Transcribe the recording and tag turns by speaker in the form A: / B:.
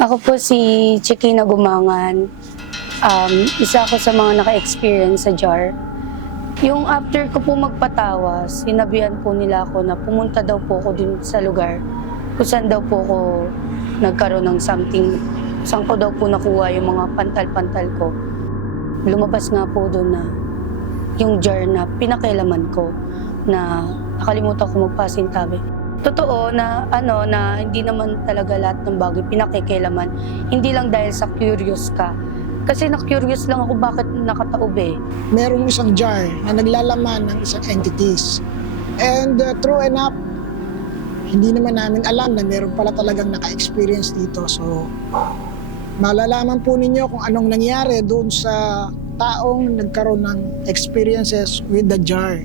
A: Ako po si Chiquina Gumangan. Um, isa ako sa mga naka-experience sa JAR. Yung after ko po magpatawa, sinabihan po nila ako na pumunta daw po ako dun sa lugar kung saan daw po ako nagkaroon ng something. Saan ko daw po nakuha yung mga pantal-pantal ko. Lumabas nga po doon na yung jar na pinakailaman ko na nakalimutan ko magpasintabi. Totoo na ano na hindi naman talaga lahat ng bagay pinakikilaman. Hindi lang dahil sa curious ka. Kasi na-curious lang ako bakit nakataob eh.
B: merong isang jar na naglalaman ng isang entities. And uh, true enough, hindi naman namin alam na meron pala talagang naka-experience dito. So, malalaman po ninyo kung anong nangyari doon sa taong nagkaroon ng experiences with the jar.